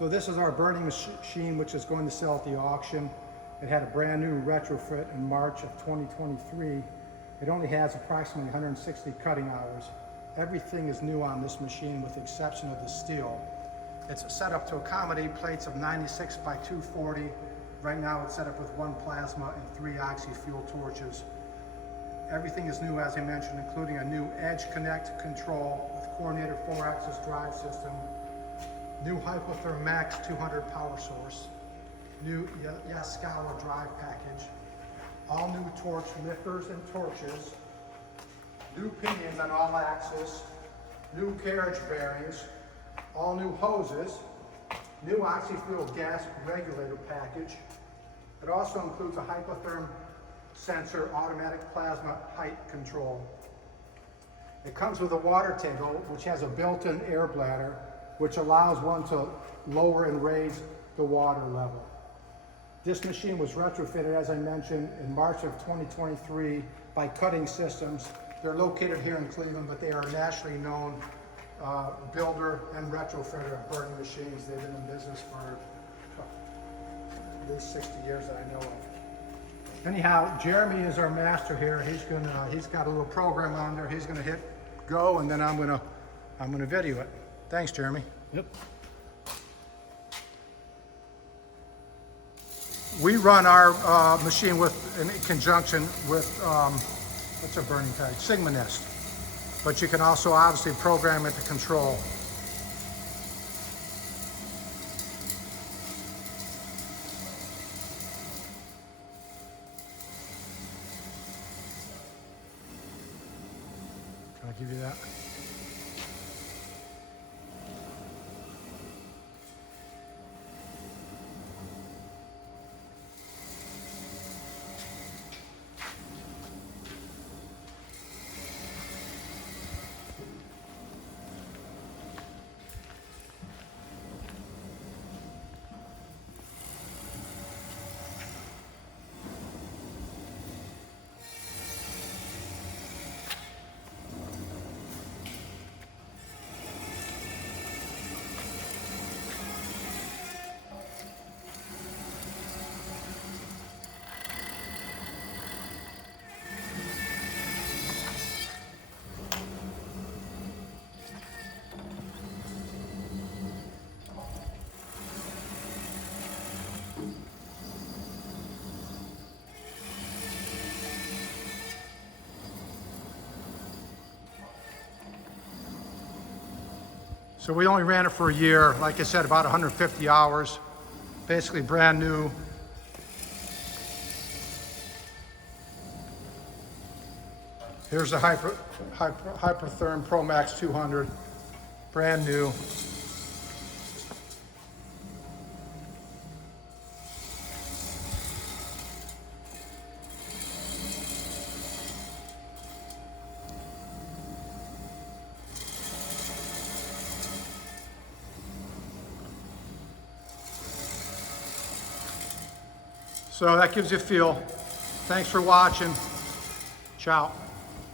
So this is our burning machine, which is going to sell at the auction. It had a brand new retrofit in March of 2023. It only has approximately 160 cutting hours. Everything is new on this machine with the exception of the steel. It's set up to accommodate plates of 96 by 240. Right now it's set up with 1 plasma and 3 oxy-fuel torches. Everything is new, as I mentioned, including a new Edge Connect control with coordinated 4-axis drive system, new Hypertherm Max 200 power source, new Yaskawa drive package, all new torch lifters and torches, new pinions on all axes, new carriage bearings, all new hoses, new oxy-fuel gas regulator package. It also includes a Hypertherm sensor automatic plasma height control. It comes with a water table which has a built-in air bladder which allows one to lower and raise the water level. This machine was retrofitted, as I mentioned, in March of 2023 by Cutting Systems. They're located here in Cleveland, but they are a nationally known builder and retrofitter of burning machines. They've been in business for at least 60 years that I know of. Anyhow, Jeremy is our master here. He's got a little program on there. He's gonna hit go, and then I'm gonna video it. Thanks, Jeremy. Yep. We run our machine in conjunction with what's a burning tag? Sigma Nest. But you can also obviously program it to control. Can I give you that? So we only ran it for a year, like I said, about 150 hours, basically brand new. Here's the Hypertherm Pro Max 200, brand new. So that gives you a feel. Thanks for watching. Ciao.